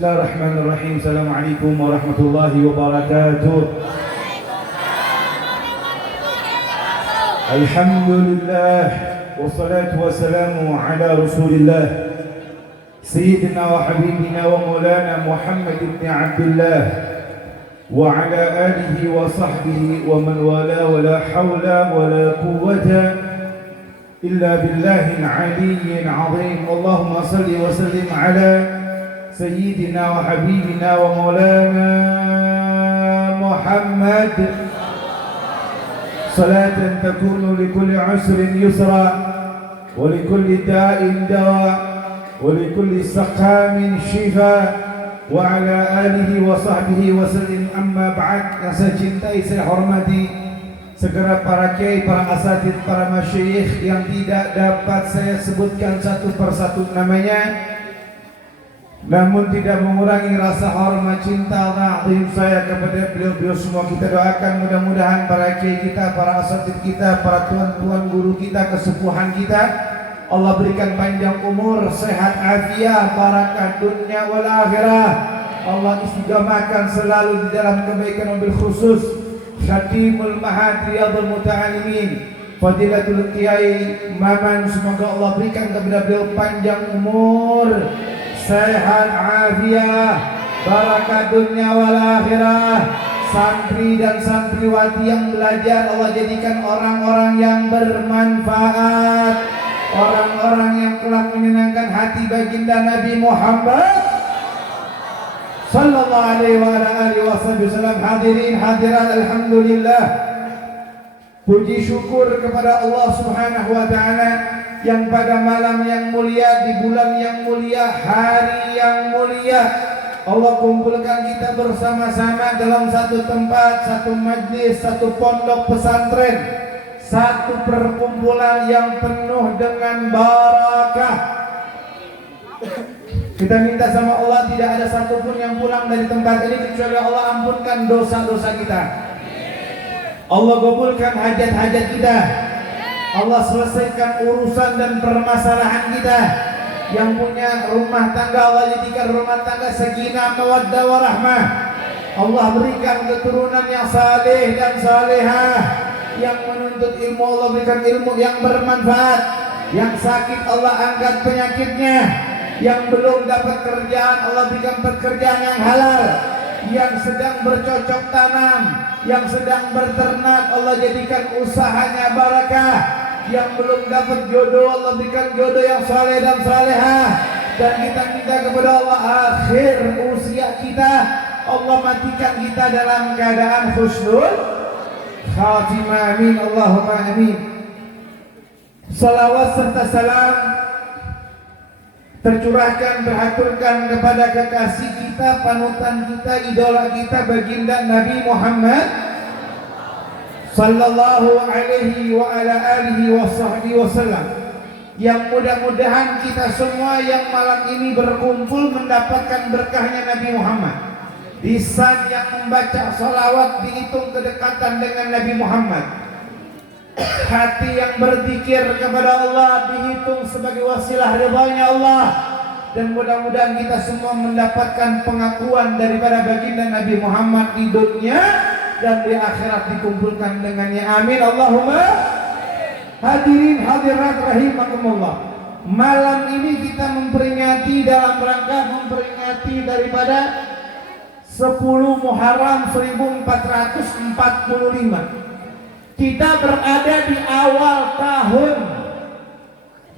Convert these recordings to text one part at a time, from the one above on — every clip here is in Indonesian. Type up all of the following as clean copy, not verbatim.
Bismillahirrahmanirrahim. Assalamualaikum warahmatullahi wabarakatuh. Alhamdulillah wassalatu wassalamu ala Rasulillah Sayyidina wa habibina wa maulana Muhammad ibn Abdullah wa ala alihi wa sahbihi wa man wala wa la hawla wa la quwwata illa billahil aliyyil azim. Allahumma salli wa sallim ala سيدنا وحبيبنا ومولانا محمد صلاة تكون لكل عسر يسرا ولكل داء دواء ولكل سقام شفاء وعلى آله وصحبه وسلم. أما بعد, yang saya cintai, saya hormati segera para kiai, para asatid, para masyayikh yang tidak dapat saya sebutkan satu persatu namanya, namun tidak mengurangi rasa hormat, cinta, ta'zim saya kepada beliau-beliau semua. Kita doakan mudah-mudahan para kiai kita, para asatid kita, para tuan-tuan guru kita, kesepuhan kita, Allah berikan panjang umur, sehat afiat, barakah dunia wal akhirah. Allah istiqamahkan selalu di dalam kebaikan, mobil khusus Khatimul Mahad Riyadhul Muta'alimin Fadilatul Kiai Maman, semoga Allah berikan kepada beliau panjang umur, sehat afiat, barakah dunia wal akhirah. Santri dan santriwati yang belajar Allah jadikan orang-orang yang bermanfaat, orang-orang yang kelak menyenangkan hati baginda Nabi Muhammad sallallahu alaihi wa alihi wasallam. Hadirin hadirat, alhamdulillah, puji syukur kepada Allah Subhanahu wa taala yang pada malam yang mulia, di bulan yang mulia, hari yang mulia, Allah kumpulkan kita bersama-sama dalam satu tempat, satu majlis, satu pondok pesantren, satu perkumpulan yang penuh dengan barakah. Kita minta sama Allah tidak ada satupun yang pulang dari tempat ini kecuali Allah ampunkan dosa-dosa kita, Allah kabulkan hajat-hajat kita, Allah selesaikan urusan dan permasalahan kita. Yang punya rumah tangga Allah jadikan rumah tangga sakinah mawaddah warahmah. Allah berikan keturunan yang saleh dan salehah. Yang menuntut ilmu Allah berikan ilmu yang bermanfaat. Yang sakit Allah angkat penyakitnya. Yang belum dapat kerjaan Allah berikan pekerjaan yang halal. Yang sedang bercocok tanam, yang sedang berternak Allah jadikan usahanya barakah. Yang belum dapat jodoh Allah berikan jodoh yang saleh dan salehah. Dan kita minta kepada Allah akhir usia kita Allah matikan kita dalam keadaan husnul khatimah. Amin Allahumma amin. Salawat serta salam tercurahkan, terhaturkan kepada kekasih kita, panutan kita, idola kita, baginda Nabi Muhammad sallallahu alaihi wa ala alihi wa sahbihi wasallam. Yang mudah-mudahan kita semua yang malam ini berkumpul mendapatkan berkahnya Nabi Muhammad. Lisan yang membaca salawat dihitung kedekatan dengan Nabi Muhammad. Hati yang berzikir kepada Allah dihitung sebagai wasilah ridhanya Allah. Dan mudah-mudahan kita semua mendapatkan pengakuan daripada baginda Nabi Muhammad di dunia dan di akhirat dikumpulkan dengannya. Amin Allahumma. Hadirin hadirat rahimakumullah, malam ini kita memperingati dalam rangka memperingati daripada 10 Muharram 1445. Kita berada di awal tahun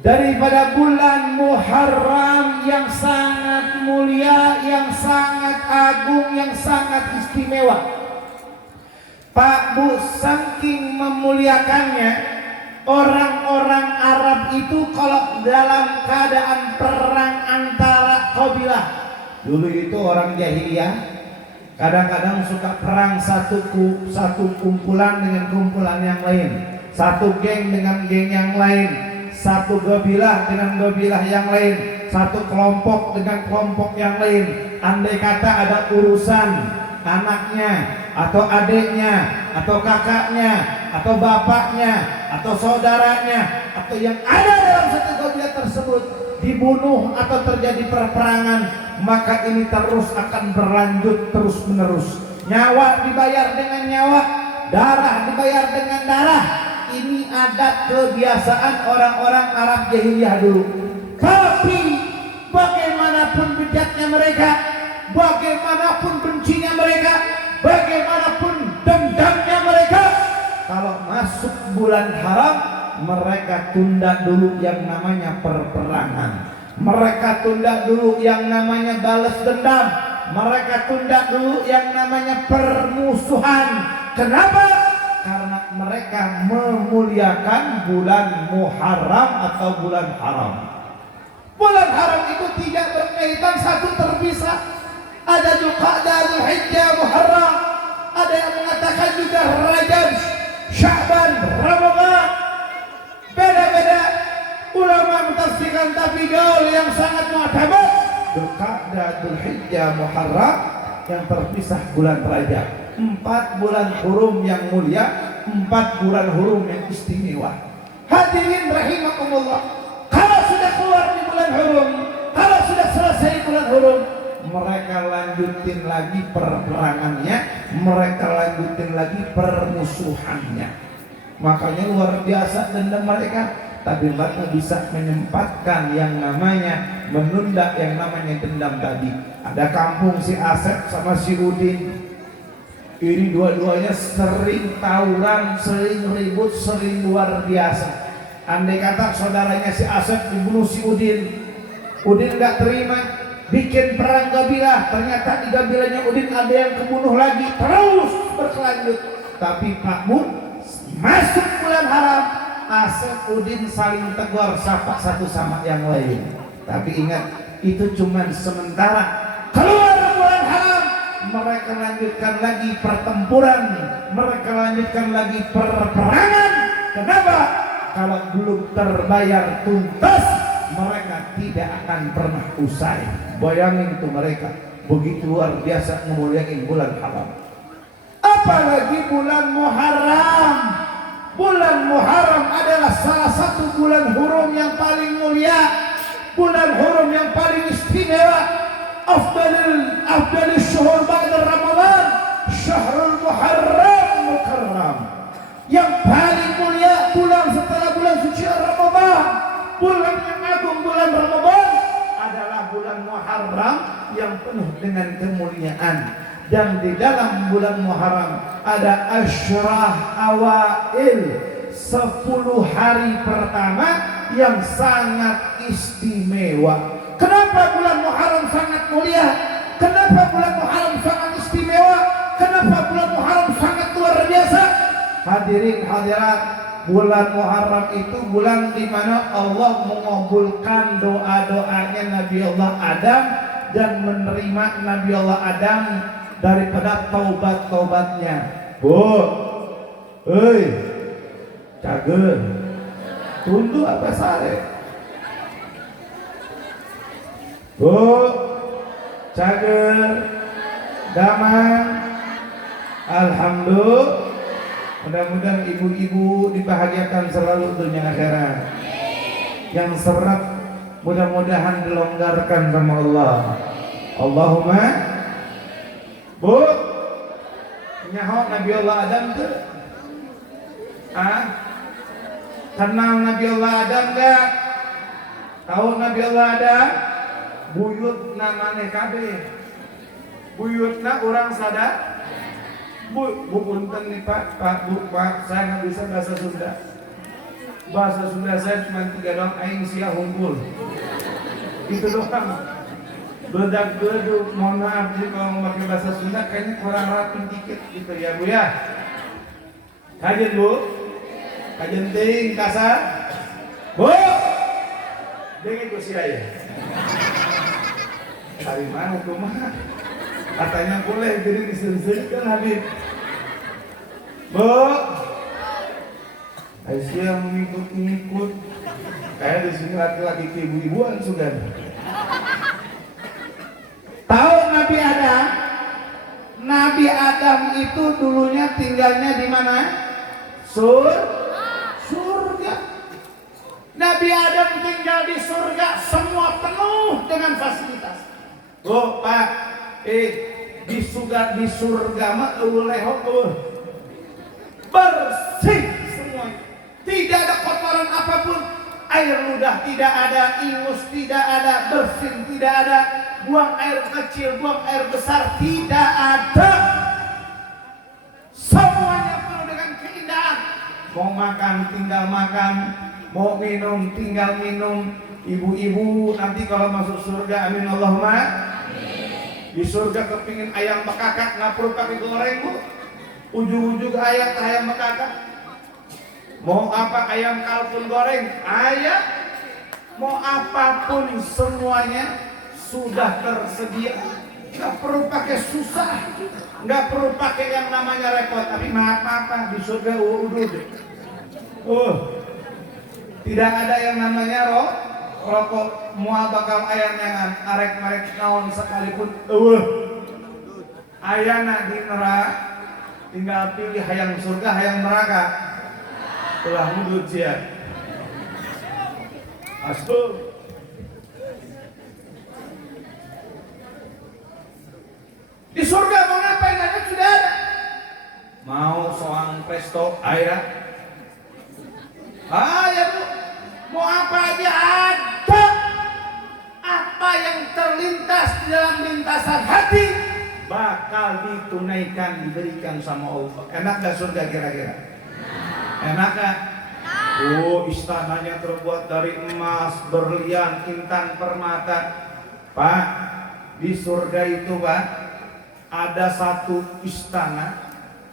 daripada bulan Muharram yang sangat mulia, yang sangat agung, yang sangat istimewa. Pak Bu, saking memuliakannya, orang-orang Arab itu kalau dalam keadaan perang antara kabilah, dulu itu orang jahiliyah kadang-kadang suka perang satu kumpulan dengan kumpulan yang lain, satu geng dengan geng yang lain, satu kabilah dengan kabilah yang lain, satu kelompok dengan kelompok yang lain. Andai kata ada urusan anaknya atau adiknya atau kakaknya atau bapaknya atau saudaranya atau yang ada dalam satu kabilah tersebut dibunuh atau terjadi perperangan, maka ini terus akan berlanjut terus menerus. Nyawa dibayar dengan nyawa, darah dibayar dengan darah. Ini adat kebiasaan orang-orang Arab jahiliyah dulu. Tapi bagaimanapun bejatnya mereka, bagaimanapun bencinya mereka, bagaimanapun dendamnya mereka, kalau masuk bulan haram, mereka tunda dulu yang namanya perperangan. Mereka tunda dulu yang namanya balas dendam. Mereka tunda dulu yang namanya permusuhan. Kenapa? Karena mereka memuliakan bulan Muharram atau bulan haram. Bulan haram itu tidak berkaitan satu terpisah. Ada Dzulqa'dah, Dzulhijjah, Muharram. Ada yang mengatakan juga Rajab, Sya'ban, Ramadan. Beda-beda ulama mentafsirkan, tapi gaul yang sangat mu'tabar Dzulqa'dah, Dzulhijjah, Muharram yang terpisah bulan Rajab. 4 bulan hurum yang mulia, 4 bulan hurum yang istimewa. Hadirin rahimakumullah, kalau sudah keluar di bulan hurum, kalau sudah selesai bulan hurum, mereka lanjutin lagi perperangannya, mereka lanjutin lagi permusuhannya. Makanya luar biasa dendam mereka, tapi mereka bisa menyempatkan yang namanya menunda yang namanya dendam tadi. Ada kampung si Asep sama si Udin, ini dua-duanya sering tawuran, sering ribut, sering luar biasa. Andai kata saudaranya si Asep dibunuh si Udin, Udin gak terima, bikin perang kabilah. Ternyata di kabilahnya Udin ada yang kebunuh lagi, terus berkelanjut. Tapi Pak Bu, masuk bulan haram, Asep Udin saling tegur sapa satu sama yang lain. Tapi ingat, itu cuma sementara. Keluar bulan haram, mereka lanjutkan lagi pertempuran, mereka lanjutkan lagi perperangan. Kenapa? Kalau belum terbayar tuntas, mereka tidak akan pernah usai. Bayangin itu mereka begitu luar biasa memuliakan bulan haram. Apalagi bulan Muharram. Bulan Muharram adalah salah satu bulan hurum yang paling mulia, bulan hurum yang paling istimewa. Afdalul syuhur ba'da Ramadan, syahrul Muharram Mukarram. Yang paling mulia bulan setelah bulan suci Ramadan, bulan yang agung, bulan Ramadan adalah bulan Muharram yang penuh dengan kemuliaan. Dan di dalam bulan Muharram ada Ashrah Awail, 10 hari pertama yang sangat istimewa. Kenapa bulan Muharram sangat mulia? Kenapa bulan Muharram sangat istimewa? Kenapa bulan Muharram sangat luar biasa? Hadirin hadirat, bulan Muharram itu bulan di mana Allah mengabulkan doa-doanya Nabi Allah Adam dan menerima Nabi Allah Adam daripada taubat-taubatnya. Bu, cager, tunduk apa sare? Bu, cager, damang, alhamdulillah. Mudah-mudahan ibu-ibu dibahagiakan selalu dunia akhirat. Yang serat mudah-mudahan dilonggarkan sama Allah. Allahumma. Bu, nyaho Nabi Allah Adam tuh? Kenal Nabi Allah Adam gak? Tahu Nabi Allah Adam? Buyut namanya kabeh. Buyutna orang sadar. Bu punten nih Pak, Bu, Pak, saya nggak bisa bahasa Sunda. Bahasa Sunda saya cuma 3 doang, aing sia hunggul. Itu doang. Bedak-beduk, mohon maaf jadi kalau mau pakai bahasa Sunda kayaknya kurang rapi dikit gitu ya Bu ya. Kajen Bu, kajen ting kasar. Bu, dengan ku sia ya. Dari mana tuh mah? Katanya boleh jadi disini kan Habib. Bu, Aisyah yang ngikut-ngikut. Kayak di sini laki-laki ibu-ibuan sudah. Tahu Nabi Adam? Nabi Adam itu dulunya tinggalnya di mana? Surga. Nabi Adam tinggal di surga, semua penuh dengan fasilitas. Oh Pak, di surga mah bersih semuanya. Tidak ada kotoran apapun. Air ludah tidak ada, ingus tidak ada, bersin tidak ada, buang air kecil, buang air besar tidak ada. Semuanya penuh dengan keindahan. Mau makan tinggal makan, mau minum tinggal minum. Ibu-ibu nanti kalau masuk surga, amin Allahumma. Di surga kepingin ayam bekakak, nggak perlu pakai goreng bu. Ujung-ujung ayam bekakak. Mau apa ayam kalkun goreng, ayam. Mau apapun semuanya sudah tersedia. Nggak perlu pakai susah, nggak perlu pakai yang namanya repot. Tapi maaf di surga tidak ada yang namanya rokok. Mual bakal ayam yang arek naon sekalipun. Ayana di neraka, tinggal pilih hayang surga, hayang neraka. Telah mudut ya. Astuh. Di surga mau ngapain aja sudah ada. Mau soang presto air. Ya bu. Mau apa aja ada. Apa yang terlintas di dalam lintasan hati bakal ditunaikan, diberikan sama Allah. Enak gak surga kira-kira? Enak gak? Istananya terbuat dari emas, berlian, intan, permata. Pak, di surga itu Pak, ada satu istana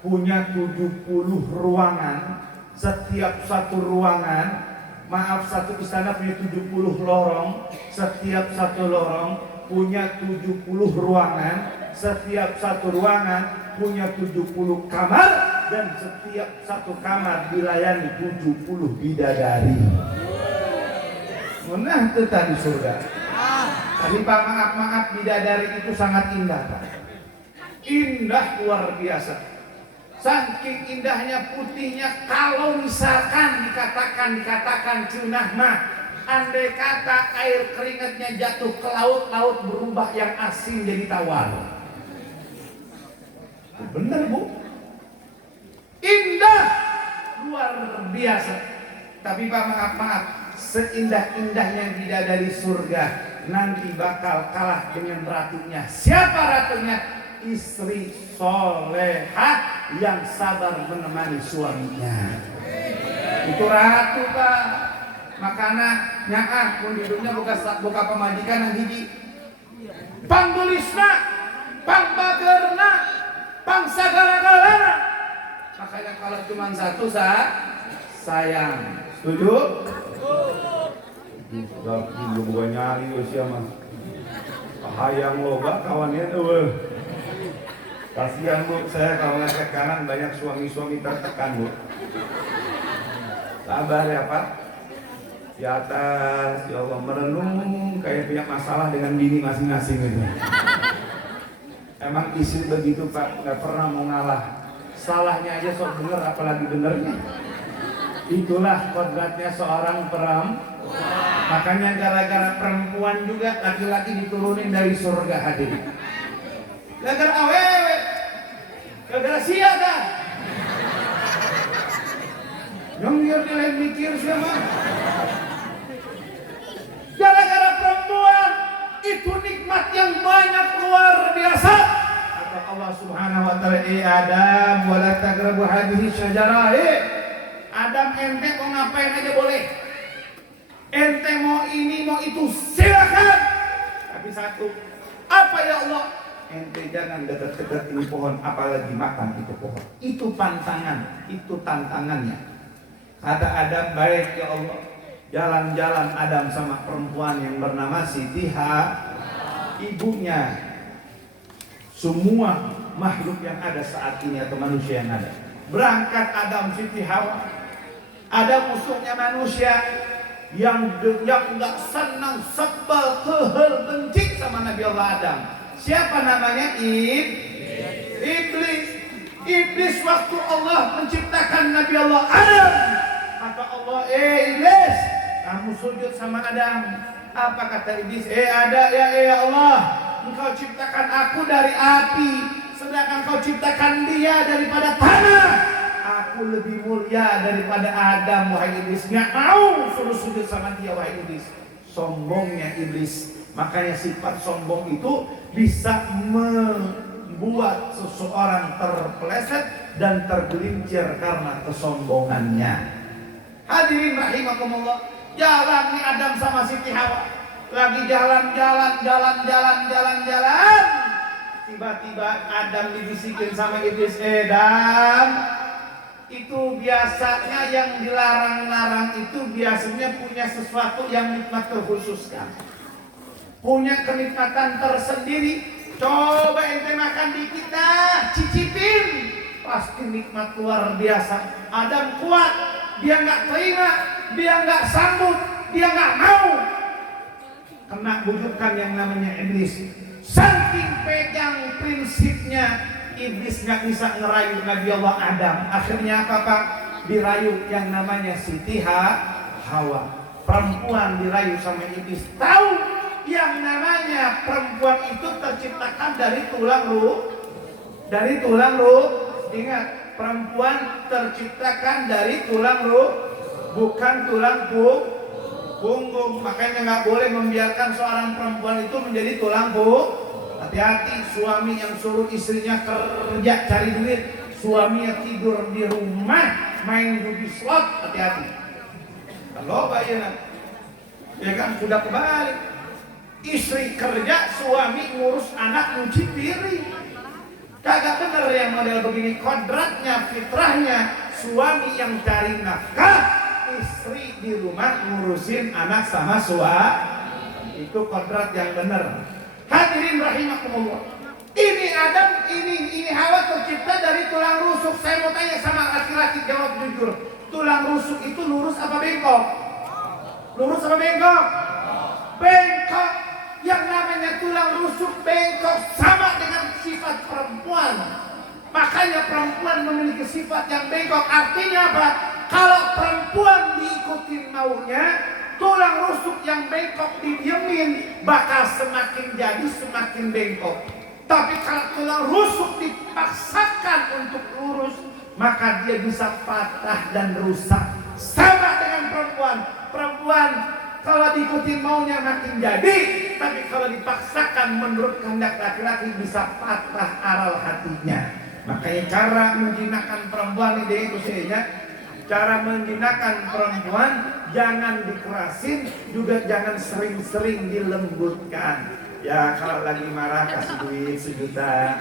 punya 70 ruangan. Setiap satu ruangan, satu istana punya 70 lorong. Setiap satu lorong punya 70 ruangan. Setiap satu ruangan punya 70 kamar. Dan setiap satu kamar dilayani 70 bidadari. Menah itu tadi surga. Tapi Pak maaf bidadari itu sangat indah Pak. Indah luar biasa. Saking indahnya putihnya, kalau misalkan dikatakan cunah mah, andai kata air keringatnya jatuh ke laut, laut berubah yang asin jadi tawar. Bener bu? Indah luar biasa. Tapi Pak maaf seindah-indahnya bidadari surga nanti bakal kalah dengan ratunya. Siapa ratunya? Istri solehah yang sabar menemani suaminya. Itu ratu Pak. Makanya pun hidupnya buka pemajikan yang hiji. Panggulisna, pangbagerna, pangsagala-galana. Makanya kalau cuma satu sayang. Setuju? Tapi bukan nyari usia mah. Hayang loba kawannya kasihan bu, saya kalau ngecek kanan banyak suami-suami tertekan bu. Sabar ya Pak. Di atas, ya Allah merenung kayak punya masalah dengan bini masing-masing itu. Emang istri begitu Pak, nggak pernah mau ngalah. Salahnya aja sok bener, apalagi benernya. Itulah kodratnya seorang perempuan. Makanya gara-gara perempuan juga laki-laki diturunin dari surga hadirin. Gara-gara awewe, gara-gara siaga. Yang biar dia mikir siapa? Gara-gara perempuan itu nikmat yang banyak luar biasa. Kata Allah Subhanahu wa taala, Adam wala taqrabu hadhihi syajarah. Adam ente mau ngapain aja boleh. Ente mau ini mau itu silakan. Tapi satu, apa ya Allah? Ente jangan dekat-dekat ini pohon, apalagi makan itu pohon. Itu pantangan, itu tantangannya. Kata Adam, baik ya Allah. Jalan-jalan Adam sama perempuan yang bernama Siti ibunya. Semua makhluk yang ada saat ini atau manusia yang ada. Berangkat Adam Siti Hawa. Ada musuhnya manusia yang nggak senang, sebel, kehel, benci sama Nabi Allah Adam. Siapa namanya? Iblis. Iblis waktu Allah menciptakan Nabi Allah Adam, kata Allah, Iblis, kamu sujud sama Adam. Apa kata iblis? Ada ya Allah, engkau ciptakan aku dari api, sedangkan kau ciptakan dia daripada tanah. Aku lebih mulia daripada Adam, wahai iblis. Nggak mau suruh sujud sama dia, wahai iblis. Sombongnya iblis. Makanya sifat sombong itu bisa membuat seseorang terpeleset dan tergelincir karena kesombongannya. Hadirin rahimakumullah, jalan nih Adam sama Siti Hawa, lagi jalan. Tiba-tiba Adam dibisikin sama iblis, Adam, itu biasanya yang dilarang-larang itu biasanya punya sesuatu yang nikmat terkhususkan, punya kenikmatan tersendiri. Coba ente makan dikit dah, cicipin, pasti nikmat luar biasa. Adam kuat, dia nggak terima, dia nggak sambut, dia nggak mau. Kena bujukan yang namanya iblis. Saking pegang prinsipnya, iblis nggak bisa ngerayu Nabi Allah Adam. Akhirnya apa Pak? Dirayu yang namanya Siti Hawa. Perempuan dirayu sama iblis. Tahu yang namanya perempuan itu terciptakan dari tulang rusuk. Ingat, perempuan terciptakan dari tulang rusuk, bukan tulang punggung. Makanya nggak boleh membiarkan seorang perempuan itu menjadi tulang punggung. Hati-hati, suami yang suruh istrinya kerja cari duit, suaminya tidur di rumah main judi slot, hati-hati. Kalau bayar, ya kan sudah kebalik. Istri kerja, suami ngurus anak nyuci piring. Kagak bener yang model begini. Kodratnya, fitrahnya, suami yang cari nafkah, istri di rumah ngurusin anak sama suami. Itu kodrat yang bener. Hadirin rahimakumullah. Ini Adam, ini Hawa tercipta dari tulang rusuk. Saya mau tanya sama laki-laki, jawab jujur. Tulang rusuk itu lurus apa bengkok? Lurus apa bengkok? Bengkok. Yang namanya tulang rusuk bengkok sama dengan sifat perempuan. Makanya perempuan memiliki sifat yang bengkok. Artinya apa? Kalau perempuan diikutin maunya, tulang rusuk yang bengkok didiemin, bakal semakin jadi semakin bengkok. Tapi kalau tulang rusuk dipaksakan untuk lurus, maka dia bisa patah dan rusak. Sama dengan perempuan. Perempuan kalau diikutin maunya makin jadi, tapi kalau dipaksakan menurut kehendak laki-laki bisa patah aral hatinya. Makanya cara menjinakkan perempuan ini usianya, cara menjinakkan perempuan jangan dikerasin, juga jangan sering-sering dilembutkan. Ya kalau lagi marah kasih duit 1 juta,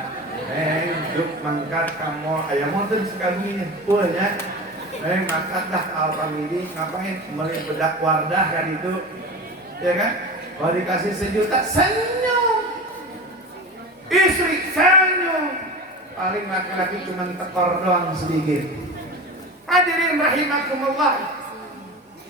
duk mangkat kamu ayam motor sekali punya. Mangkatlah Alfamidi, ngapain beli bedak Wardah kan itu, ya kan? Kalau dikasih 1 juta senyum, istri senyum, paling laki-laki cuma tekor doang sedikit. Hadirin rahimakumullah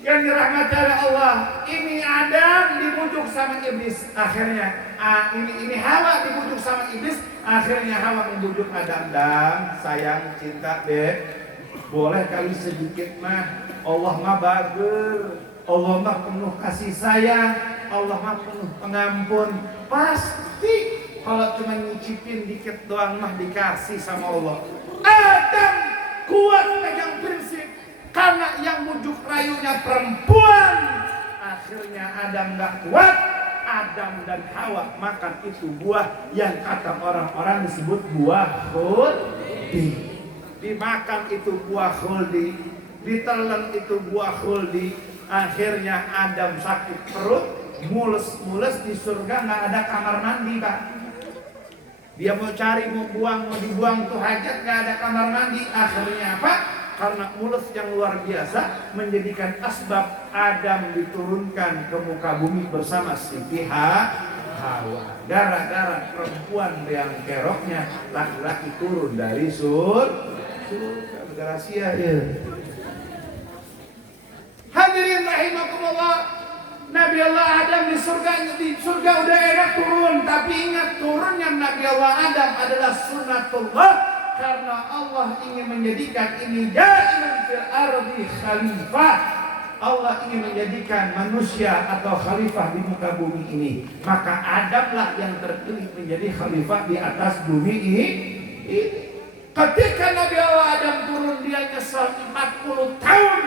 yang dirahmati oleh Allah, ini Adam dibujuk sama iblis, akhirnya ini Hawa dibujuk sama iblis, akhirnya Hawa membujuk Adam. Dan sayang, cinta deh, boleh kali sedikit mah, Allah mah bagus, Allah mah penuh kasih sayang, Allah mah penuh pengampun. Pasti kalau cuma nyicipin dikit doang mah dikasih sama Allah. Adam kuat pegang prinsip, karena yang bujuk rayunya perempuan. Akhirnya Adam gak kuat, Adam dan Hawa makan itu buah yang kata orang-orang disebut buah khuldi. Dimakan itu buah khuldi, ditelan itu buah khuldi. Akhirnya Adam sakit perut, mules-mules di surga, gak ada kamar mandi Pak. Dia mau cari, mau buang, mau dibuang tuh hajat, gak ada kamar mandi. Akhirnya apa? Karena mules yang luar biasa menjadikan asbab Adam diturunkan ke muka bumi bersama Siti Hawa. Gara-gara perempuan yang keroknya, laki-laki turun dari surga. Rahasia ya. Hadirin rahimakumullah, Nabi Allah Adam di surga udah enak turun, tapi ingat turunnya Nabi Allah Adam adalah sunnatullah, karena Allah ingin menjadikan ini ja'ilan fil ardi khalifah. Allah Allah ingin menjadikan manusia atau khalifah di muka bumi ini, maka Adamlah yang terpilih menjadi khalifah di atas bumi ini. Ketika Nabi Allah Adam turun, dia nyesal 40 tahun.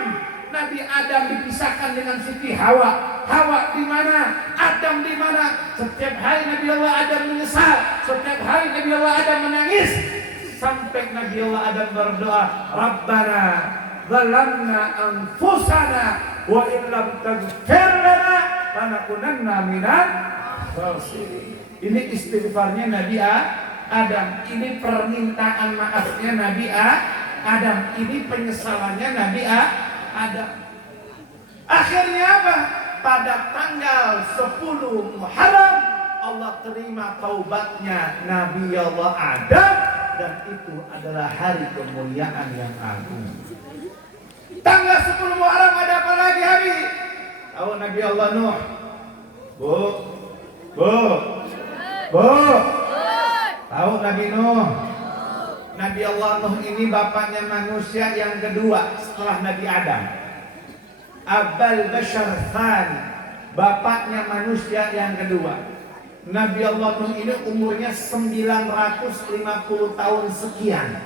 Nabi Adam dipisahkan dengan Siti Hawa. Hawa di mana? Adam di mana? Setiap hari Nabi Allah Adam menyesal. Setiap hari Nabi Allah Adam menangis. Sampai Nabi Allah Adam berdoa, Rabbana zalamna anfusana wa illam taghfir lana lanakunanna minal khasirin. Ini istighfarnya Nabi Adam. Ini permintaan maafnya Nabi Adam. Ini penyesalannya Nabi Adam. Akhirnya apa? Pada tanggal 10 Muharram Allah terima taubatnya Nabi Allah Adam, dan itu adalah hari kemuliaan yang agung. Tanggal 10 Muharram ada apa lagi hari? Tahu Nabi Allah Nuh? Bu. Tahu Nabi Nuh? Nabi Allah Nuh ini bapaknya manusia yang kedua setelah Nabi Adam. Abal Bashar Thani, bapaknya manusia yang kedua. Nabi Allah Nuh ini umurnya 950 tahun sekian.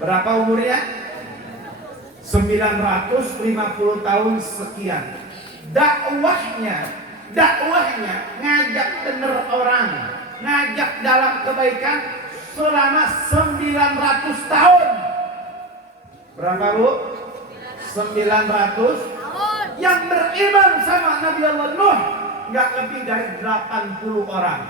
Berapa umurnya? 950 tahun sekian. Dakwahnya ngajak bener orang, ngajak dalam kebaikan selama 900 tahun. Berapa Bu? 900. Yang beriman sama Nabi Allah Nuh nggak lebih dari 80 orang.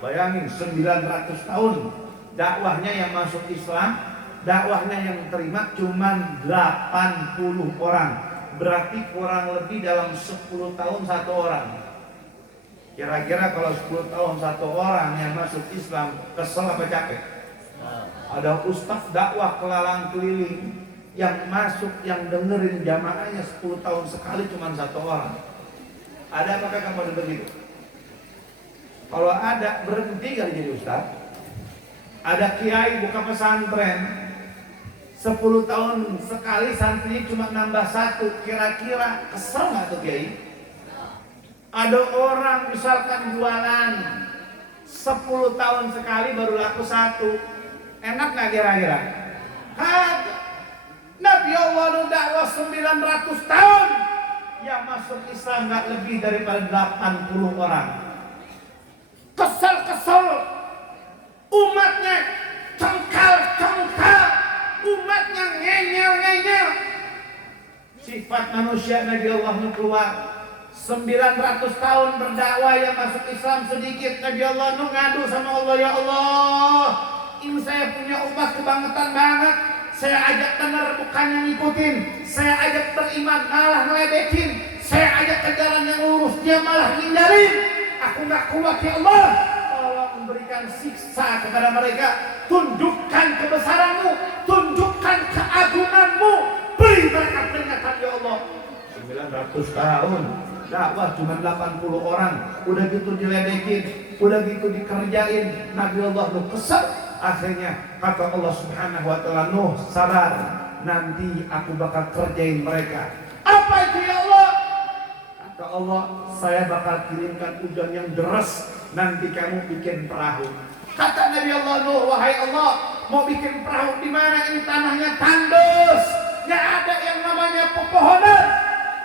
Bayangin 900 tahun dakwahnya yang masuk Islam, dakwahnya yang terima cuma 80 orang. Berarti kurang lebih dalam 10 tahun satu orang. Kira-kira kalau 10 tahun satu orang yang masuk Islam, kesel apa capek? Ada ustaz dakwah kelalang keliling yang masuk, yang dengerin jamaahnya 10 tahun sekali cuma satu orang. Ada apakah kamu begitu? Kalau ada, berhenti kali jadi ustaz. Ada kiai buka pesantren 10 tahun sekali, santrinya cuma nambah satu. Kira-kira kesel nggak tuh kiai? Ada orang misalkan jualan 10 tahun sekali baru laku satu. Enak nggak kira-kira? Kagak. Nabi Allah Nuh dakwah 900 tahun, yang masuk Islam nggak lebih daripada 80 orang. Kesel, umatnya cengkal, umatnya ngeyel. Sifat manusia Nabi Allah Nuh keluar. 900 tahun berdakwah, yang masuk Islam sedikit. Nabi Allah Nuh ngadu sama Allah, ya Allah, ini saya punya umat kebangetan banget. Saya ajak benar bukannya ngikutin, saya ajak beriman malah ngeledekin, saya ajak ke jalan yang lurus dia malah ninggalin. Aku nggak kuat ya Allah, tolong berikan siksa kepada mereka. Tunjukkan kebesaranmu, tunjukkan keagunganmu, beri berkat peringatan ya Allah. 900 tahun dakwah cuma 80 orang, udah gitu diledekin, udah gitu dikerjain. Nabi Allah Nuh kesal. Akhirnya kata Allah Subhanahu wa ta'ala, Nuh sabar, nanti aku bakal kerjain mereka. Apa itu ya Allah? Kata Allah, saya bakal kirimkan hujan yang deras, nanti kamu bikin perahu. Kata Nabi Allah Nuh, wahai Allah, mau bikin perahu di mana? Ini tanahnya tandus, nggak ada yang namanya pepohonan.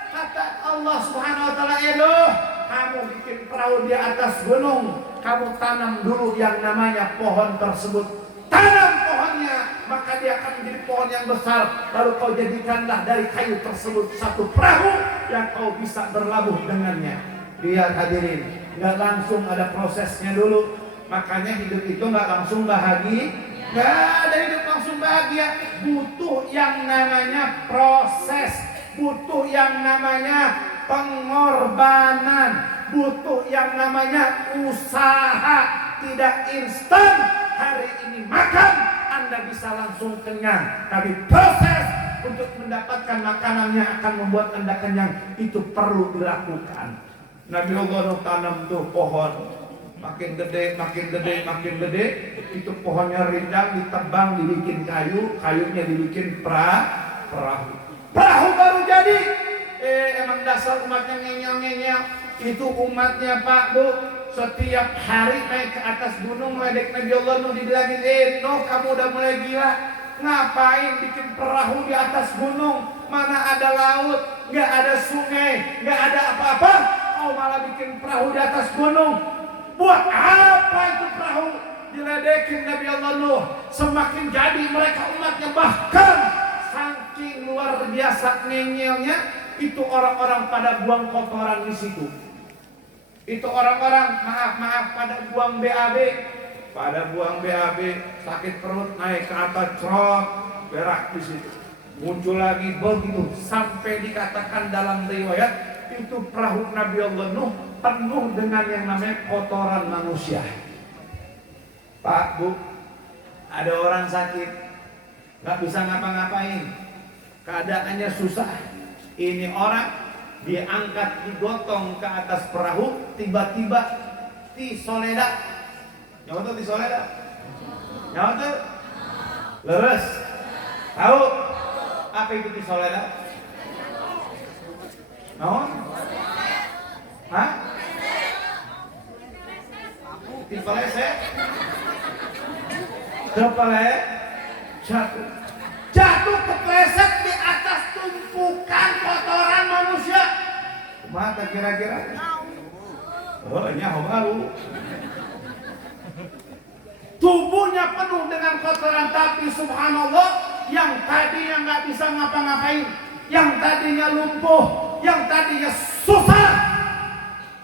Kata Allah Subhanahu wa ta'ala, Nuh, kamu bikin perahu di atas gunung, kamu tanam dulu yang namanya pohon tersebut. Tanam pohonnya, maka dia akan menjadi pohon yang besar. Lalu kau jadikanlah dari kayu tersebut satu perahu yang kau bisa berlabuh dengannya. Lihat hadirin, nggak langsung ada prosesnya dulu. Makanya hidup itu nggak langsung bahagia. Nggak ada hidup langsung bahagia. Butuh yang namanya proses, butuh yang namanya pengorbanan, butuh yang namanya usaha. Tidak instan. Hari ini makan, Anda bisa langsung kenyang, tapi proses untuk mendapatkan makanan yang akan membuat Anda kenyang itu perlu dilakukan. Nabi Allah tanam tuh pohon, makin gede, itu pohonnya rindang, ditebang, dibikin kayu, kayunya dibikin perahu baru jadi. Emang biasa umatnya ngeyel-ngeyel. Itu umatnya Pak Bu, setiap hari naik ke atas gunung meledek Nabi Allah Nuh, dibilangin, Nuh kamu udah mulai gila. Ngapain bikin perahu di atas gunung? Mana ada laut, nggak ada sungai, nggak ada apa-apa. Oh malah bikin perahu di atas gunung. Buat apa itu perahu? Diledekin Nabi Allah Nuh. Semakin jadi mereka umatnya, bahkan saking luar biasa ngeyelnya, itu orang-orang pada buang kotoran di situ. Itu orang-orang maaf pada buang BAB, sakit perut naik ke atas trot, berak di situ. Muncul lagi begitu sampai dikatakan dalam riwayat itu perahu Nabi Allah Nuh penuh dengan yang namanya kotoran manusia. Pak Bu, ada orang sakit, nggak bisa ngapa-ngapain, keadaannya susah. Ini orang diangkat, digotong ke atas perahu, tiba-tiba tisoleda. Nyawa tuh tisoleda? Nyawa tuh? Leres? Tahu? Apa itu tisoleda? Naon? Hah? Tipeleset? Kepeleset? Jatuh kepleset di atas tumpukan kotoran manusia. Mata kira-kira? Oh, nyaho baru. Tubuhnya penuh dengan kotoran, tapi subhanallah, yang tadinya nggak bisa ngapa-ngapain, yang tadinya lumpuh, yang tadinya susah,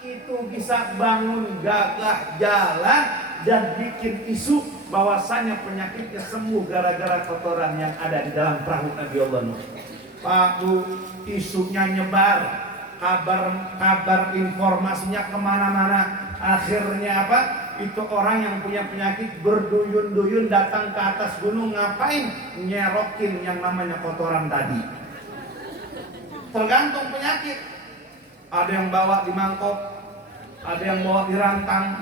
itu bisa bangun, gagah, jalan, dan bikin isu bahwasanya penyakitnya sembuh gara-gara kotoran yang ada di dalam perahu Nabi Allah Nuh. Pak Bu, isunya nyebar, kabar informasinya kemana-mana. Akhirnya apa? Itu orang yang punya penyakit berduyun-duyun datang ke atas gunung, ngapain? Nyerokin yang namanya kotoran tadi. Tergantung penyakit. Ada yang bawa di mangkok, ada yang bawa di rantang,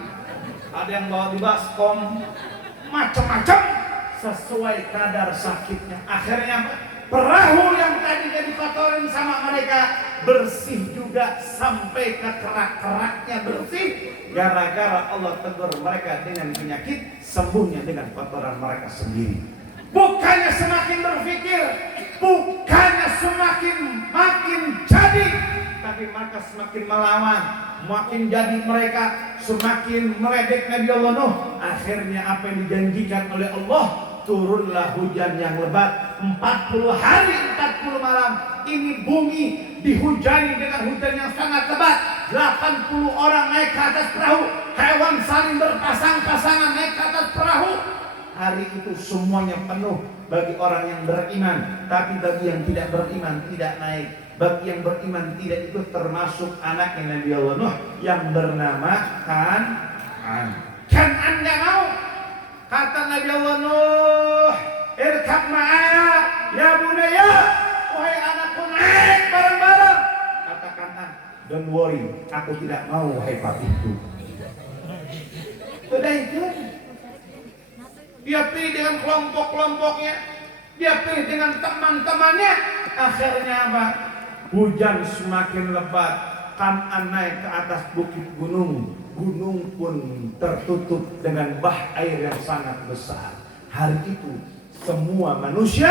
ada yang bawa di baskom, macam-macam sesuai kadar sakitnya. Akhirnya perahu yang tadinya dikotorin sama mereka bersih juga sampai ke kerak-keraknya bersih, gara-gara Allah tegur mereka dengan penyakit, sembuhnya dengan kotoran mereka sendiri. Bukannya semakin berpikir, bukannya semakin makin jadi, tapi mereka semakin melawan, makin jadi mereka semakin meledek Nabi Allah Nuh. Akhirnya apa yang dijanjikan oleh Allah, turunlah hujan yang lebat 40 hari 40 malam. Ini bumi dihujani dengan hujan yang sangat lebat. 80 orang naik ke atas perahu, hewan saling berpasang-pasangan naik ke atas perahu. Hari itu semuanya penuh bagi orang yang beriman, tapi bagi yang tidak beriman tidak naik. Bagi yang beriman tidak ikut, termasuk anaknya Nabi Allah Nuh yang bernama Kan'an. Kan'an gak mau. Kata Nabi Allah Nuh, irkab ma'aya ya bunaya, wahai anakku naik bareng-bareng. Kata Kan'an, don't worry, aku tidak mau wahai papiku. Sudah itu. Dia pilih dengan kelompok-kelompoknya, dia pilih dengan teman-temannya. Akhirnya apa? Hujan semakin lebat. Kan'an naik ke atas bukit gunung. Gunung pun tertutup dengan bah air yang sangat besar. Hari itu semua manusia,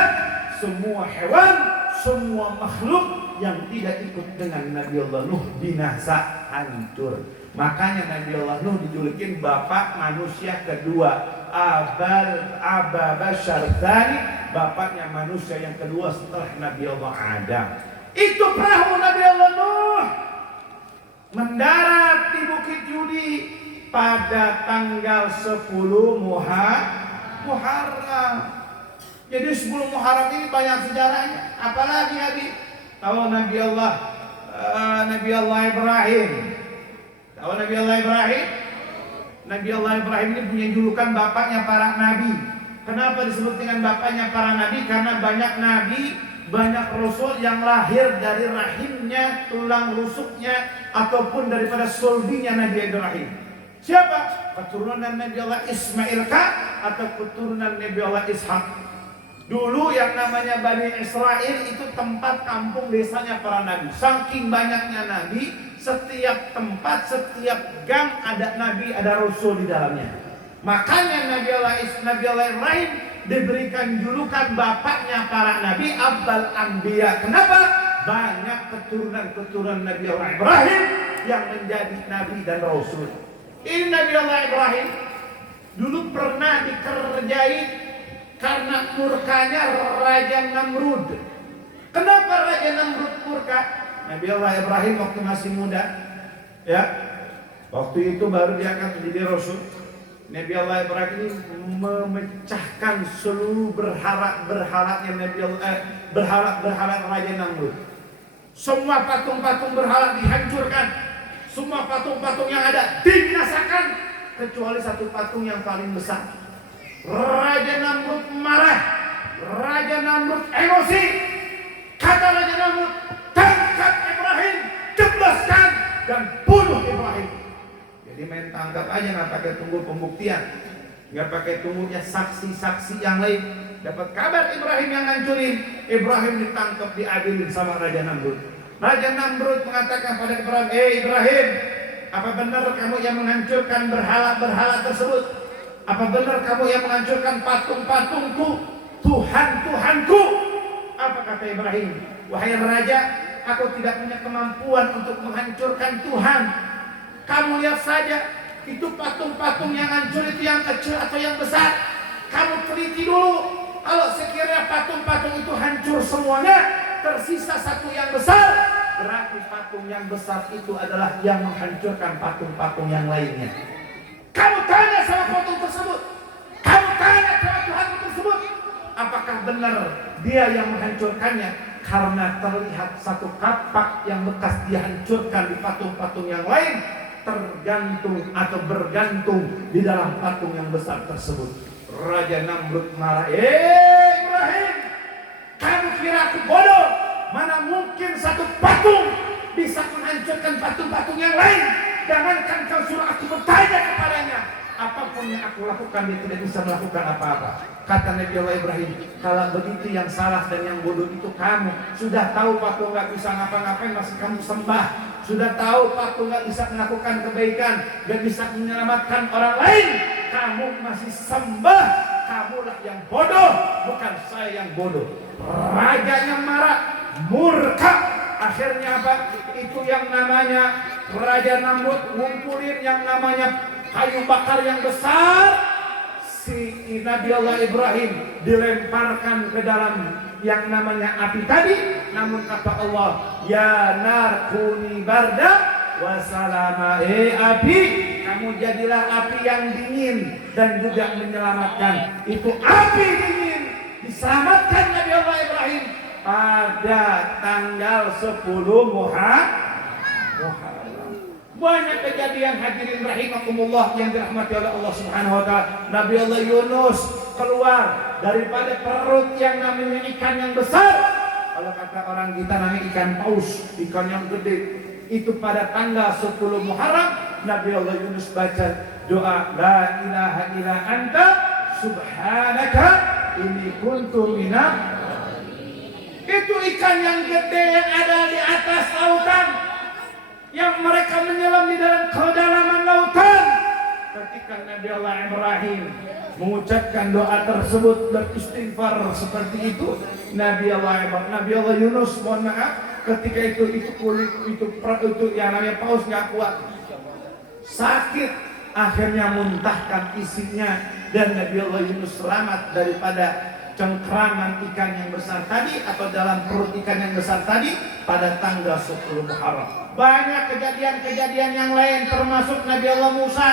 semua hewan, semua makhluk yang tidak ikut dengan Nabi Allah Nuh binasa, hancur. Makanya Nabi Allah Nuh dijulukin bapak manusia kedua. Aba Bashar Tsani, bapaknya manusia yang kedua setelah Nabi Allah Adam. Itu perahu Nabi Allah Nuh mendarat di Bukit Judi pada tanggal 10 Muharram. Jadi 10 Muharram ini banyak sejarahnya. Apalagi Nabi tahu Nabi Allah Ibrahim. Tahu Nabi Allah Ibrahim? Nabi Allah Ibrahim ini punya julukan bapaknya para nabi. Kenapa disebut dengan bapaknya para nabi? Karena banyak nabi, banyak rasul yang lahir dari rahimnya, tulang rusuknya, ataupun daripada sulbinya Nabi Ibrahim. Siapa? Keturunan Nabi Allah Ismail kah? Atau keturunan Nabi Allah Ishak? Dulu yang namanya Bani Israel itu tempat kampung desanya para nabi. Saking banyaknya nabi, setiap tempat, setiap gang ada nabi, ada rasul di dalamnya. Makanya Nabi Allah Ibrahim diberikan julukan bapaknya para nabi, Abul Anbiya. Kenapa? Banyak keturunan Nabi Allah Ibrahim yang menjadi nabi dan rasul. Ini Nabi Allah Ibrahim dulu pernah dikerjai karena murkanya Raja Namrud. Kenapa Raja Namrud murka? Nabi Allah Ibrahim waktu masih muda, ya, waktu itu baru dia akan menjadi rasul. Nabi Allah Ibrahim ini memecahkan seluruh berhala-berhalanya berhala Raja Namrud. Semua patung-patung berhala dihancurkan, semua patung-patung yang ada dibinasakan, kecuali satu patung yang paling besar. Raja Namrud marah, Raja Namrud emosi. Kata Raja Namrud, tangkap Ibrahim, jebloskan dan bunuh Ibrahim. Jadi main tangkap aja, nggak pakai tunggu pembuktian, nggak pakai tunggunya saksi-saksi yang lain. Dapat kabar Ibrahim yang ngancurin, Ibrahim ditangkap, diadilin sama Raja Namrud. Raja Namrud mengatakan pada Ibrahim, Ibrahim, apa benar kamu yang menghancurkan berhala-berhala tersebut? Apa benar kamu yang menghancurkan patung-patungku, Tuhan-Tuhanku? Apa kata Ibrahim? Wahai Raja, aku tidak punya kemampuan untuk menghancurkan Tuhan. Kamu lihat saja, itu patung-patung yang hancur itu yang kecil atau yang besar. Kamu teliti dulu. Kalau sekiranya patung-patung itu hancur semuanya, tersisa satu yang besar, berarti patung yang besar itu adalah yang menghancurkan patung-patung yang lainnya. Kamu tanya sama patung tersebut, kamu tanya sama Tuhan tersebut, apakah benar dia yang menghancurkannya? Karena terlihat satu kapak yang bekas dihancurkan di patung-patung yang lain, tergantung atau bergantung di dalam patung yang besar tersebut. Raja Namrud marah, Ibrahim, kamu kira aku bodoh? Mana mungkin satu patung bisa menghancurkan patung-patung yang lain? Jangankan kau suruh aku bertanya kepadanya, apapun yang aku lakukan dia tidak bisa melakukan apa-apa. Kata Nabi Allah Ibrahim, kalau begitu yang salah dan yang bodoh itu kamu. Sudah tahu patung gak bisa ngapa-ngapain masih kamu sembah. Sudah tahu patung gak bisa melakukan kebaikan, gak bisa menyelamatkan orang lain, kamu masih sembah. Kamulah yang bodoh, bukan saya yang bodoh. Rajanya marah, murka. Akhirnya apa? Itu yang namanya Raja Namrud ngumpulin yang namanya kayu bakar yang besar. Si Nabi Allah Ibrahim dilemparkan ke dalam yang namanya api tadi. Namun kata Allah, ya nar kuni barda wasalama. Api, kamu jadilah api yang dingin dan juga menyelamatkan. Itu api dingin diselamatkan Nabi Allah Ibrahim pada tanggal 10 Muharram. Banyak kejadian hadirin rahimakumullah yang dirahmati oleh Allah Subhanahu wa taala. Nabi Allah Yunus keluar daripada perut yang namanya ikan yang besar. Kalau kata orang kita namanya ikan paus, ikan yang gede. Itu pada tanggal 10 Muharram Nabi Allah Yunus baca doa la ilaha illa anta subhanaka inni kuntu minal. Itu ikan yang gede yang ada di atas lautan, yang mereka menyelam di dalam kedalaman lautan. Ketika Nabi Allah Ibrahim mengucapkan doa tersebut, beristighfar seperti itu, Nabi Allah Yunus, mohon maaf, ketika itu kulit itu yang namanya paus nggak kuat, sakit, akhirnya muntahkan isinya, dan Nabi Allah Yunus selamat daripada cengkraman ikan yang besar tadi atau dalam perut ikan yang besar tadi pada tanggal 10 Muharram. Banyak kejadian-kejadian yang lain termasuk Nabi Allah Musa.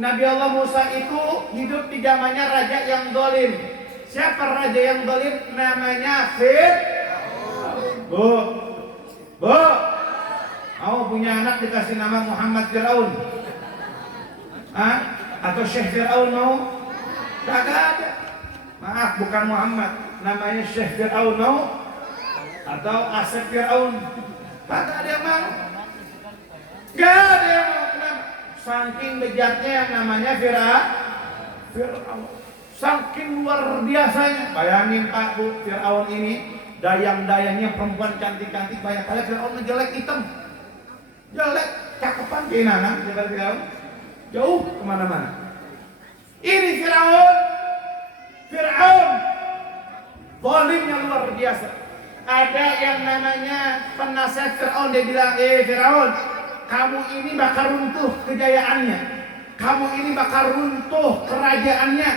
Nabi Allah Musa itu hidup di zamannya raja yang zalim. Siapa raja yang zalim? Namanya Fir'aun. Bu, mau punya anak dikasih nama Muhammad Fir'aun? Atau Syekh Fir'aun mau? Kagak ada. Maaf, bukan Muhammad, namanya Syekh Fir'aun mau? Atau Asep Fir'aun? Kagak ada yang mau. Gak ada yang mau. Saking bejatnya yang namanya Fir'aun. Saking luar biasanya. Bayangin Pak Bu, Fir'aun ini dayang-dayangnya perempuan cantik-cantik banyak kali. Fir'aun jelek hitam, jelek cakepan keinana jalan Fir'aun jauh kemana-mana. Ini Fir'aun zalimnya luar biasa. Ada yang namanya penasihat Fir'aun, dia bilang, Fir'aun, kamu ini bakal runtuh kejayaannya, kamu ini bakal runtuh kerajaannya,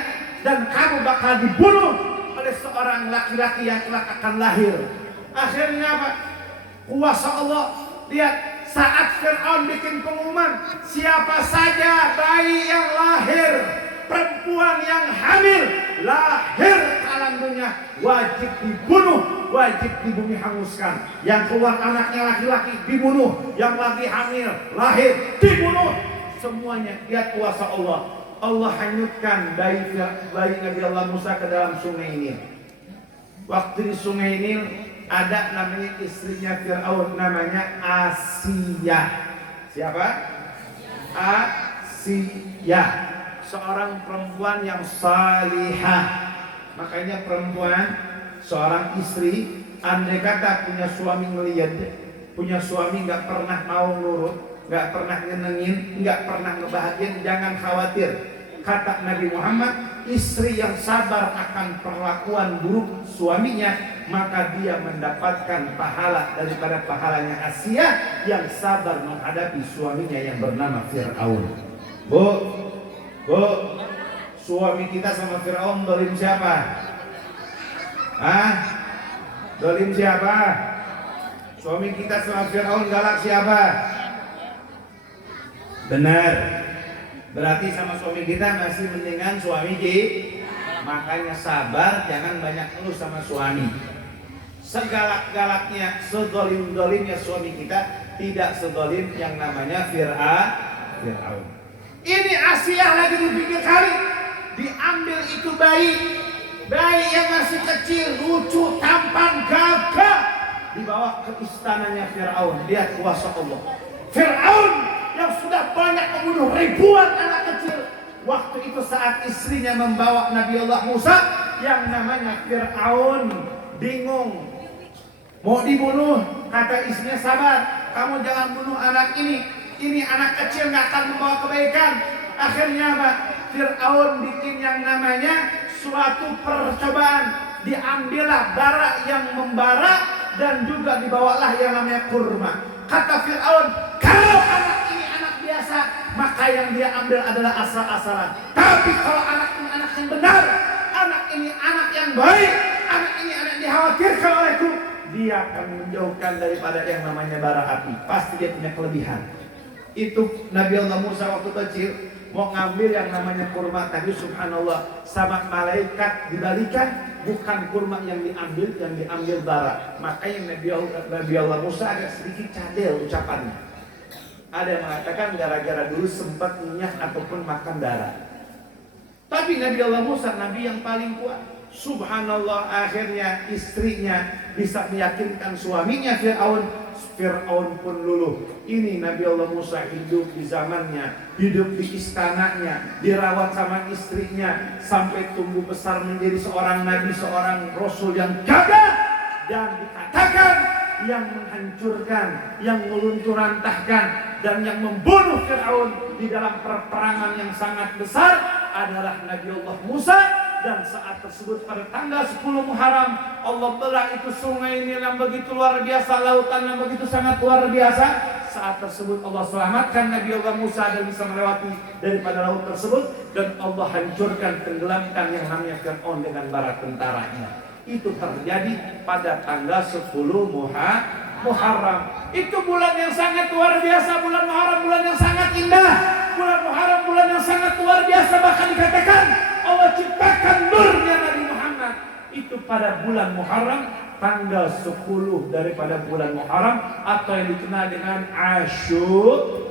dan kamu bakal dibunuh oleh seorang laki-laki yang kelak akan lahir. Akhirnya apa? Kuasa Allah. Lihat, saat Fir'aun bikin pengumuman, siapa saja bayi yang lahir, perempuan yang hamil, lahir ke alam dunia, wajib dibunuh, wajib di bumi hanguskan. Yang keluar anaknya laki-laki dibunuh, yang lagi hamil, lahir, dibunuh. Semuanya. Lihat kuasa Allah. Allah hanyutkan bayi Nabi Allah Musa ke dalam sungai Nil. Waktu di sungai Nil ada namanya istrinya Fir'aun, namanya Asia. Siapa? Asia, seorang perempuan yang salihah. Makanya perempuan, seorang istri, andai kata punya suami ngeliat, punya suami gak pernah mau nurut, gak pernah nyenengin, gak pernah ngebahagiain, jangan khawatir. Kata Nabi Muhammad, istri yang sabar akan perlakuan buruk suaminya, maka dia mendapatkan pahala daripada pahalanya Asia yang sabar menghadapi suaminya yang bernama Fir'aun. Bu, suami kita sama Fir'aun dolim siapa? Dolim siapa? Suami kita sama Fir'aun galak siapa? Benar. Berarti sama suami kita masih mendingan suami Makanya sabar, jangan banyak ngeluh sama suami. Segalak-galaknya, sedolim-dolimnya suami kita tidak sedolim yang namanya Fir'aun. Ini Asia lagi dipikir kali, diambil itu bayi yang masih kecil, lucu, tampan, gagah, dibawa ke istananya Fir'aun. Lihat kuasa Allah. Fir'aun yang sudah banyak membunuh ribuan anak kecil, waktu itu saat istrinya membawa Nabi Allah Musa yang namanya Fir'aun bingung mau dibunuh. Kata istrinya, sabar, kamu jangan bunuh anak ini anak kecil gak akan membawa kebaikan. Akhirnya apa? Fir'aun bikin yang namanya suatu percobaan. Diambillah bara yang membara dan juga dibawalah yang namanya kurma. Kata Fir'aun, kalau anak ini anak biasa, maka yang dia ambil adalah asal-asalan. Tapi kalau anak ini anak yang benar, anak ini anak yang baik, anak ini anak yang dikhawatirkan olehku, dia akan menjauhkan daripada yang namanya bara api. Pasti dia punya kelebihan. Itu Nabi Allah Musa waktu kecil mau ngambil yang namanya kurma tadi, subhanallah, sama malaikat dibalikan, bukan kurma yang diambil bara. Makanya Nabi Allah Musa agak sedikit cadel ucapannya. Ada yang mengatakan gara-gara dulu sempat minyak ataupun makan darah. Tapi Nabi Allah Musa, Nabi yang paling kuat. Subhanallah, akhirnya istrinya bisa meyakinkan suaminya Fir'aun pun luluh. Ini Nabi Allah Musa hidup di zamannya, hidup di istananya, dirawat sama istrinya, sampai tumbuh besar menjadi seorang nabi, seorang rasul yang gagah. Dan dikatakan yang menghancurkan, yang meluntur-lantahkan, dan yang membunuh Fir'aun di dalam peperangan yang sangat besar adalah Nabi Allah Musa. Dan saat tersebut pada tanggal 10 Muharram, Allah belah itu sungai Nil yang begitu luar biasa, lautan yang begitu sangat luar biasa. Saat tersebut Allah selamatkan Nabi Allah Musa dan bisa melewati daripada laut tersebut. Dan Allah hancurkan, tenggelamkan yang namanya Fir'aun dengan bala tentaranya. Itu terjadi pada tanggal 10 Muharram. Itu bulan yang sangat luar biasa. Bulan Muharram bulan yang sangat indah. Bulan Muharram bulan yang sangat luar biasa. Bahkan dikatakan Allah ciptakan nurnya Nabi Muhammad. Itu pada bulan Muharram, tanggal 10 daripada bulan Muharram, atau yang dikenal dengan Asyura.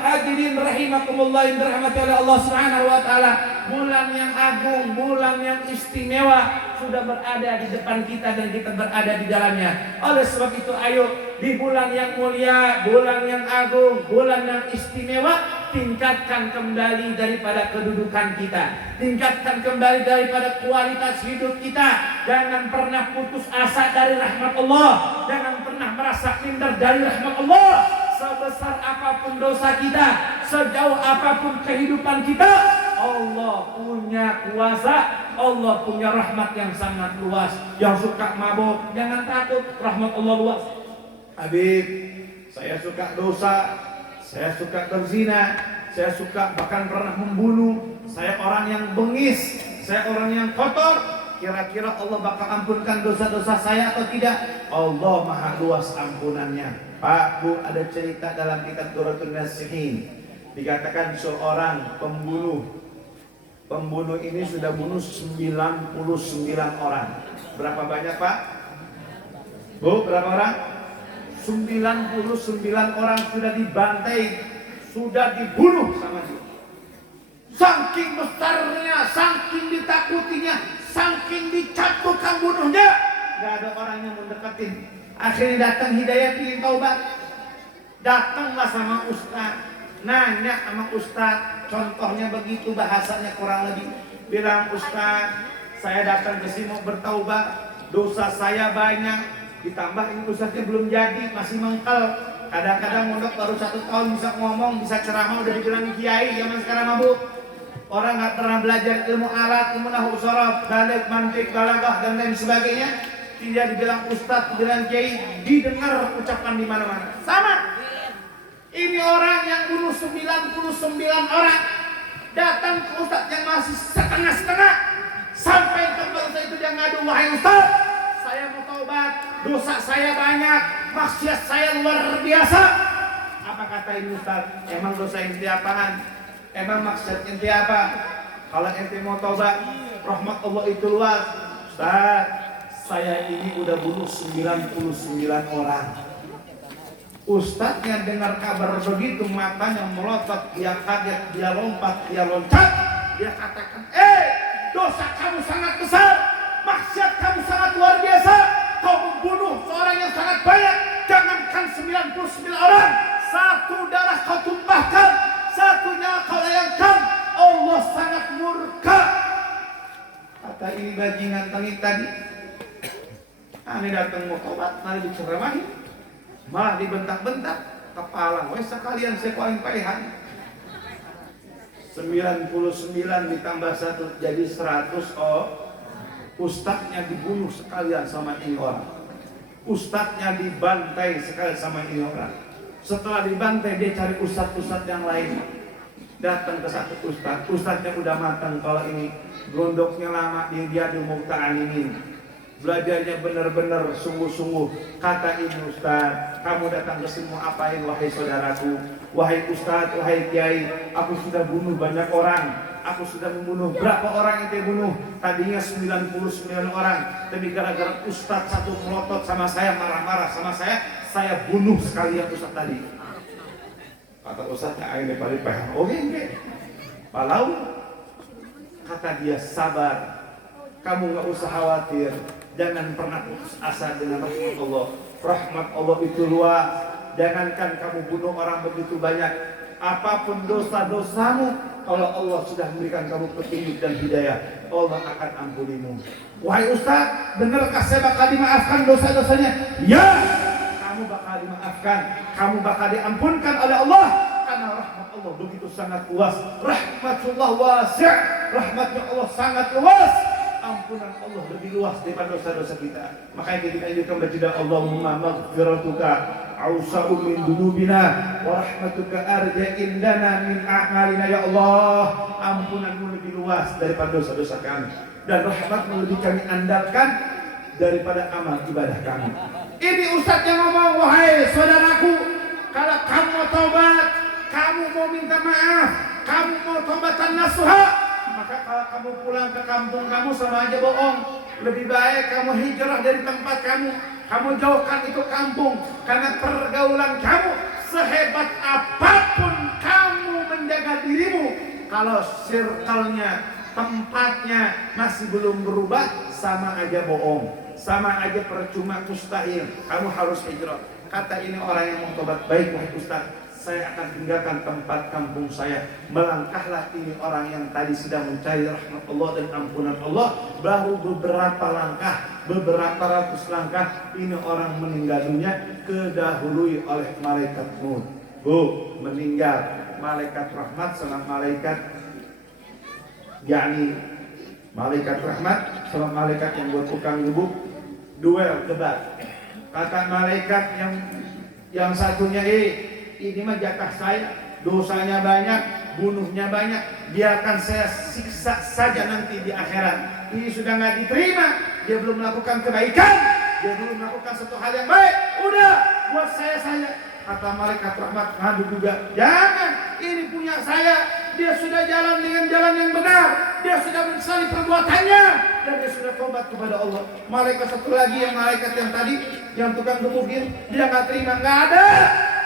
Hadirin rahimakumullah, yang dirahmati oleh Allah Subhanahu wa taala. Bulan yang agung, bulan yang istimewa sudah berada di depan kita dan kita berada di dalamnya. Oleh sebab itu, ayo di bulan yang mulia, bulan yang agung, bulan yang istimewa, tingkatkan kembali daripada kedudukan kita, tingkatkan kembali daripada kualitas hidup kita. Jangan pernah putus asa dari rahmat Allah, jangan pernah merasa minder dari rahmat Allah. Sebesar apapun dosa kita, sejauh apapun kehidupan kita, Allah punya kuasa, Allah punya rahmat yang sangat luas. Yang suka mabuk, jangan takut, rahmat Allah luas. Habib, saya suka dosa, saya suka berzina, saya suka bahkan pernah membunuh, saya orang yang bengis, saya orang yang kotor. Kira-kira Allah bakal ampunkan dosa-dosa saya atau tidak? Allah maha luas ampunannya. Pak, Bu, ada cerita dalam kitab Duratun Nasihin. Dikatakan seorang pembunuh ini sudah bunuh 99 orang. Berapa banyak, Pak? Bu, berapa orang? 99 orang sudah dibantai, sudah dibunuh sama dia. Saking besarnya, saking ditakutinya, saking dicap tukang bunuhnya, gak ada orang yang mendekatin. Akhirnya datang Hidayat ingin taubat. Datanglah sama Ustaz, nanya sama Ustaz, contohnya begitu, bahasanya kurang lebih. Bilang, Ustaz, saya datang ke sini mau bertaubat, dosa saya banyak. Ditambah ini Ustaznya belum jadi, masih mengkel. Kadang-kadang mondok baru 1 tahun bisa ngomong, bisa ceramah, udah dibilang kiai. Zaman sekarang mabuk. Orang nggak pernah belajar ilmu alat, ilmu nahwu sharaf, balik, mantik, balaghah dan lain sebagainya. Tidak dibilang ustaz, dibilang kiai, didengar ucapan di mana-mana. Sama. Ini orang yang bunuh 99 orang datang ke ustaz yang masih setengah-setengah. Sampai ke bangsa itu dia ngadu, wahai ustaz, saya mau taubat, dosa saya banyak, maksiat saya luar biasa. Apa kata ini ustaz? Emang dosa ente apaan? Emang maksud ente apa? Kalau ente mau taubat, rahmat Allah itu luas. Ustaz, saya ini udah bunuh 99 orang. Ustaznya dengar kabar begitu, matanya melotot, dia kaget, dia lompat, dia loncat. Dia katakan, dosa kamu sangat besar, maksiat kamu sangat luar biasa. Kau membunuh seorang yang sangat banyak. Jangankan 99 orang, satu darah kau tumpahkan, satunya kau layangkan. Allah sangat murka. Kata ini bajingan tengik tadi, aneh datang mau tobat, malah diceramahin, malah dibentak-bentak. Kepala wes sekalian saya paling paihan. 99 ditambah 1 jadi 100. Ustadznya dibunuh sekalian sama ini orang, ustadznya dibantai sekalian sama ini orang. Setelah dibantai dia cari ustadz-ustadz yang lain. Datang ke satu ustadznya udah matang. Kalau ini gondoknya lama, dia di Muqta'alimin, belajarnya benar-benar sungguh-sungguh. Kata ini ustadz, kamu datang ke sini mau apain wahai saudaraku? Wahai ustadz, wahai kiai, aku sudah bunuh banyak orang. Aku sudah membunuh. Berapa orang yang bunuh? Tadinya 99 orang, tapi gara-gara ustadz satu melotot sama saya, marah-marah sama saya bunuh sekalian ustadz tadi. Kata ustadznya, ayo paling paham. Oke. Palau, kata dia, sabar. Kamu gak usah khawatir. Jangan pernah putus asa dengan rahmat Allah. Rahmat Allah itu luas. Jangankan kamu bunuh orang begitu banyak. Apapun dosa-dosamu, kalau Allah sudah memberikan kamu petunjuk dan hidayah, Allah akan ampunimu. Wahai Ustaz, benarkah saya bakal dimaafkan dosa-dosanya? Ya, kamu bakal dimaafkan, kamu bakal diampunkan oleh Allah. Karena rahmat Allah begitu sangat luas. Rahmatullah wasi', rahmatnya Allah sangat luas. Ampunan Allah lebih luas daripada dosa-dosa kita. Makanya kita anjurkan baca Allahumma maghfiratuka awsa'u min dunubina wa rahmatuka arja indana min a'malina. Ya Allah, ampunanmu lebih luas daripada dosa-dosa kami, dan rahmatmu lebih kami andalkan daripada amal ibadah kami. Ini ustadz yang ngomong, wahai saudaraku, kalau kamu mau taubat, kamu mau minta maaf, kamu mau taubatan nasuha, maka kalau kamu pulang ke kampung kamu sama aja bohong. Lebih baik kamu hijrah dari tempat kamu. Kamu jauhkan itu kampung. Karena pergaulan kamu, sehebat apapun kamu menjaga dirimu, kalau circle-nya, tempatnya masih belum berubah, sama aja bohong, sama aja percuma, mustahil. Kamu harus hijrah. Kata ini orang yang mau tobat, baik wahai Ustaz, saya akan tinggalkan tempat kampung saya. Melangkahlah ini orang yang tadi sedang mencari rahmat Allah dan ampunan Allah. Baru beberapa langkah, beberapa ratus langkah, ini orang meninggal dunia, kedahului oleh malaikat maut. Meninggal. Malaikat rahmat sama malaikat, yakni malaikat rahmat sama malaikat yang buat tukang gebuk, duel debat. Kata malaikat yang satunya, ini mah jatah saya, dosanya banyak, bunuhnya banyak, biarkan saya siksa saja nanti di akhirat. Ini sudah nggak diterima, dia belum melakukan kebaikan, dia belum melakukan satu hal yang baik, udah buat saya saja. Kata malaikat rahmat ngadu juga, jangan, ini punya saya, dia sudah jalan dengan jalan yang benar, dia sudah menyesali perbuatannya, dan dia sudah tobat kepada Allah. Malaikat satu lagi, yang malaikat yang tadi, yang tukang gebukin, dia nggak terima, nggak ada,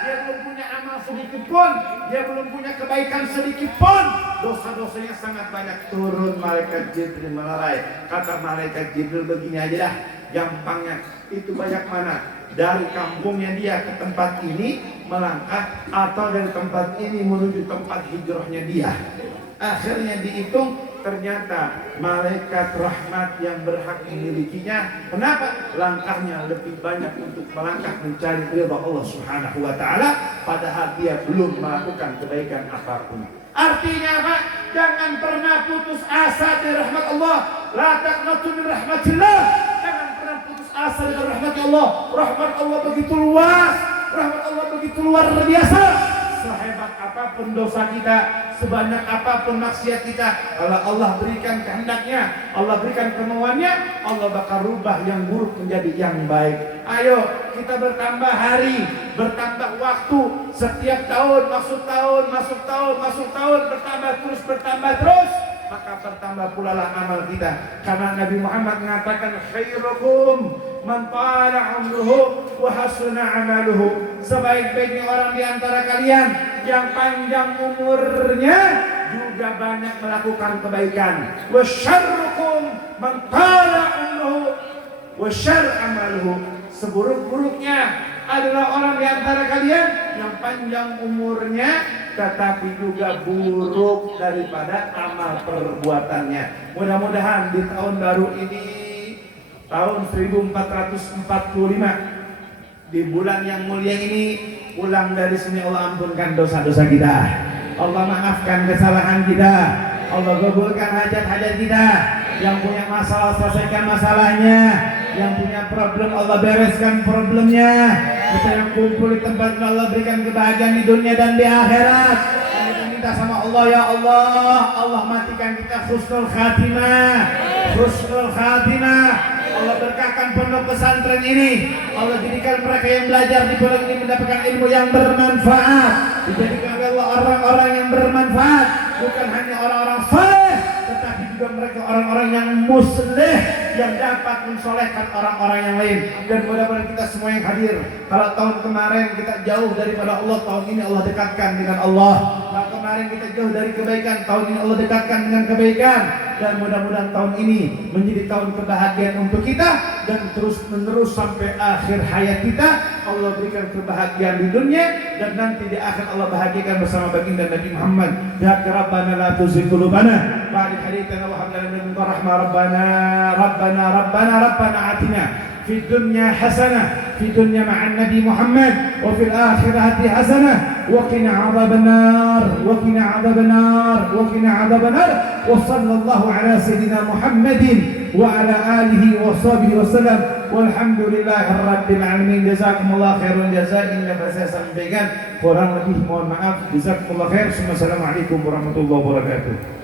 dia belum punya amal sedikit pun, dia belum punya kebaikan sedikit pun, dosa-dosanya sangat banyak. Turun malaikat Jibril melerai. Kata malaikat Jibril, begini aja dah, gampangnya, itu banyak mana? Dari kampungnya dia ke tempat ini melangkah, atau dari tempat ini menuju tempat hijrahnya dia. Akhirnya dihitung, ternyata malaikat rahmat yang berhak memilikinya. Kenapa? Langkahnya lebih banyak untuk melangkah mencari ridha Allah Subhanahu wa taala, padahal dia belum melakukan kebaikan apapun. Artinya apa? Jangan pernah putus asa dari rahmat Allah. La taqnatu min rahmatillah. Jangan pernah putus asa dari rahmat Allah. Rahmat Allah begitu luas, rahmat Allah begitu luar biasa. Sehebat apapun dosa kita, sebanyak apapun maksiat kita, kalau Allah berikan kehendaknya, Allah berikan kemauannya, Allah bakal rubah yang buruk menjadi yang baik. Ayo kita bertambah hari, bertambah waktu, setiap tahun masuk tahun, masuk tahun, masuk tahun, bertambah terus, maka bertambah pula lah amal kita. Karena Nabi Muhammad mengatakan, khairukum man tala umruhu wa hasuna amaluhu. Sebaik-baiknya orang di antara kalian yang panjang umurnya juga banyak melakukan kebaikan. Wa syarrukum man tala umruhu wa syarr amaluhu. Seburuk-buruknya adalah orang di antara kalian yang panjang umurnya tetapi juga buruk daripada amal perbuatannya. Mudah-mudahan di tahun baru ini, tahun 1445, di bulan yang mulia ini, pulang dari sini Allah ampunkan dosa-dosa kita, Allah maafkan kesalahan kita, Allah kabulkan hajat-hajat kita. Yang punya masalah selesaikan masalahnya, yang punya problem Allah bereskan problemnya. Kita yang kumpul di tempat Allah berikan kebahagiaan di dunia dan di akhirat. Kita minta sama Allah, ya Allah, Allah matikan kita husnul khatimah, husnul khatimah. Allah berkahkan pondok pesantren ini, Allah jadikan mereka yang belajar di pondok ini mendapatkan ilmu yang bermanfaat. Dijadikan oleh Allah orang-orang yang bermanfaat, bukan hanya orang-orang saleh, tetapi juga mereka orang-orang yang muslih, yang dapat mensolehkan orang-orang yang lain. Dan mudah-mudahan kita semua yang hadir, kalau tahun kemarin kita jauh daripada Allah, tahun ini Allah dekatkan dengan Allah. Kalau kemarin kita jauh dari kebaikan, tahun ini Allah dekatkan dengan kebaikan. Dan mudah-mudahan tahun ini menjadi tahun kebahagiaan untuk kita, dan terus menerus sampai akhir hayat kita. Allah berikan kebahagiaan di dunia, dan nanti di akhir Allah bahagiakan bersama baginda Nabi Muhammad. Ya Rabbana la tuzigh qulubana ba'da idh hadaytana wa hab lana min ladunka rahmah. Rabbana atina في الدنيا حسنة، في الدنيا مع النبي محمد، وفي الآخرة حسنة، وقنا عذاب النار، وقنا عذاب النار، وقنا عذاب النار. وصلى الله على سيدنا محمد وعلى آله وصحبه وسلم، والحمد لله رب العالمين. جزاكم الله خير الجزاء. إن saya sampaikan kurang lebih mohon maaf. Jazakumullah khair. Assalamualaikum warahmatullahi wabarakatuh.